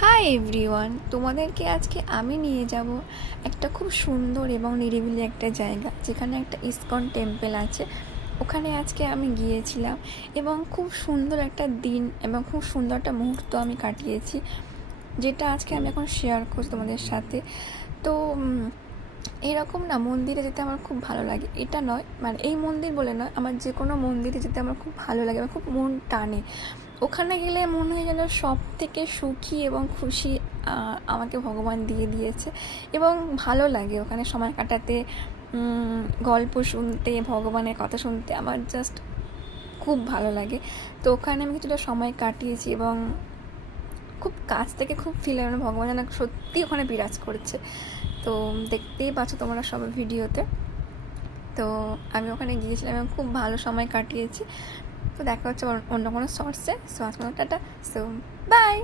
Hi everyone, তোমাদেরকে আজকে আমি নিয়ে যাব একটা খুব সুন্দর এবং নিরিবিলি একটা জায়গা, যেখানে একটা ইসকন টেম্পল আছে। ওখানে আজকে আমি গিয়েছিলাম এবং খুব সুন্দর একটা দিন এবং খুব সুন্দর একটা মুহূর্ত আমি কাটিয়েছি, যেটা আজকে আমি এখন শেয়ার করছি তোমাদের সাথে। তো এরকম না, মন্দিরে যেতে আমার খুব ভালো লাগে। এটা নয়, মানে এই মন্দির বলে নয়, আমার যে কোনো মন্দিরে যেতে আমার খুব ভালো লাগে, আমার খুব মন টানে। ওখানে গেলে মনে হয় যেন সব থেকে সুখী এবং খুশি আমাকে ভগবান দিয়ে দিয়েছে। এবং ভালো লাগে ওখানে সময় কাটাতে, গল্প শুনতে, ভগবানের কথা শুনতে আমার জাস্ট খুব ভালো লাগে। তো ওখানে আমি কিছুটা সময় কাটিয়েছি এবং খুব কাছ থেকে খুব ফিল হয়, ভগবান যেন সত্যি ওখানে বিরাজ করছে। তো দেখতেই পাচ্ছ তোমরা সব ভিডিওতে। তো আমি ওখানে গিয়েছিলাম এবং খুব ভালো সময় কাটিয়েছি। তো দেখা হচ্ছে অন্য কোনো শর্টসে। সো আজকে টাটা। So by.